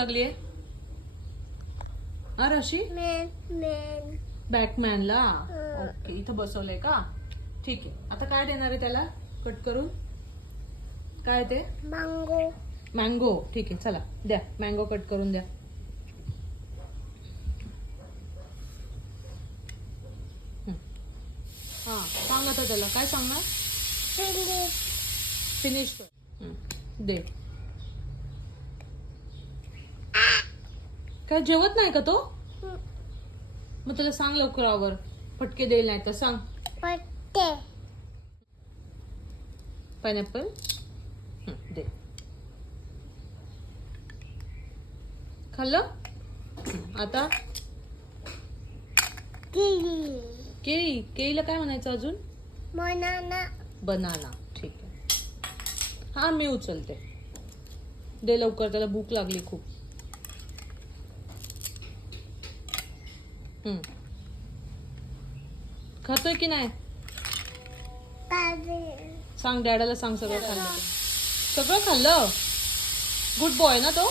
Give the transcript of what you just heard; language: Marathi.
लागली आहे रशी बॅटमॅनला. ओके इथं बसवलंय का? ठीक आहे. आता काय देणार आहे त्याला कट करून? काय ते? मँगो. मँगो. ठीक आहे चला द्या मँगो कट करून द्या. हा सांग आता त्याला काय सांगणार? फिनिश कर. दे. काय जेवत नाही का तो? मग त्याला सांग लवकर आवर. फटके देईल नाही तर सांग. पत्ते. पायनॅपल दे. खाल्लं? आता केळी. केळी. केळीला काय म्हणायचं अजून? बनाना. बनाना. ठीक आहे. हा मी उचलते. दे लवकर त्याला भूक लागली खूप. खातोय की नाही? सांग डॅडाला सांग सगळं खाल्लं. सगळं खाल्लं. गुड बॉय ना तो.